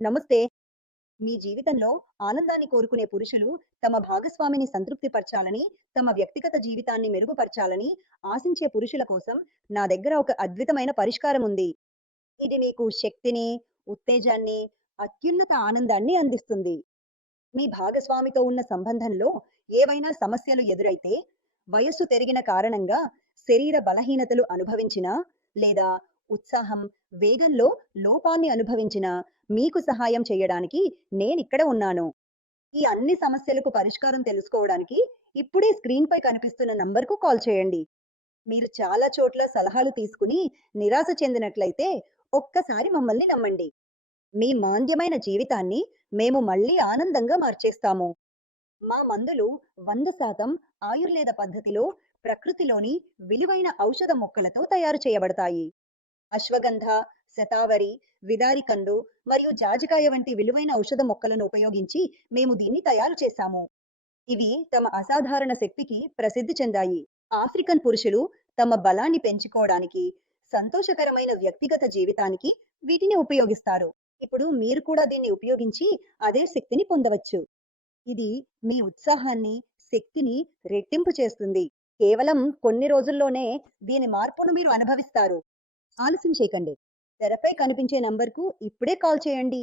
నమస్తే. మీ జీవితంలో ఆనందాన్ని కోరుకునే పురుషులు తమ భాగస్వామిని సంతృప్తిపరచాలని, తమ వ్యక్తిగత జీవితాన్ని మెరుగుపరచాలని ఆశించే పురుషుల కోసం నా దగ్గర ఒక అద్భుతమైన పరిష్కారం ఉంది. ఇది మీకు శక్తిని, ఉత్తేజాన్ని, అత్యున్నత ఆనందాన్ని అందిస్తుంది. మీ భాగస్వామితో ఉన్న సంబంధంలో ఏవైనా సమస్యలు ఎదురైతే, వయస్సు పెరిగిన కారణంగా శరీర బలహీనతలు అనుభవించినా, లేదా ఉత్సాహం, వేగంలో లోపాన్ని అనుభవించినా, మీకు సహాయం చేయడానికి నేనిక్కడ ఉన్నాను. ఈ అన్ని సమస్యలకు పరిష్కారం తెలుసుకోవడానికి ఇప్పుడే స్క్రీన్‌పై కనిపిస్తున్న నంబర్‌కు కాల్ చేయండి. మీరు చాలా చోట్ల సలహాలు తీసుకుని నిరాశ చెందినట్లయితే, ఒక్కసారి మమ్మల్ని నమ్మండి. మీ మాంద్యమైన జీవితాన్ని మేము మళ్ళీ ఆనందంగా మార్చేస్తాము. మా మందులు 100% ఆయుర్వేద పద్ధతిలో ప్రకృతిలోని విలువైన ఔషధ మొక్కలతో తయారు చేయబడతాయి. అశ్వగంధ, శతావరి, విదారికండు మరియు జాజికాయ వంటి విలువైన ఔషధ మొక్కలను ఉపయోగించి మేము దీన్ని తయారు చేశాము. ఇవి తమ అసాధారణ శక్తికి ప్రసిద్ధి చెందాయి. ఆఫ్రికన్ పురుషులు తమ బలాన్ని పెంచుకోవడానికి, సంతోషకరమైన వ్యక్తిగత జీవితానికి వీటిని ఉపయోగిస్తారు. ఇప్పుడు మీరు కూడా దీన్ని ఉపయోగించి అదే శక్తిని పొందవచ్చు. ఇది మీ ఉత్సాహాన్ని, శక్తిని రెట్టింపు చేస్తుంది. కేవలం కొన్ని రోజుల్లోనే దీని మార్పును మీరు అనుభవిస్తారు. ఆలస్యం చేయకండి. తెరపై కనిపించే నంబర్‌కు ఇప్పుడే కాల్ చేయండి.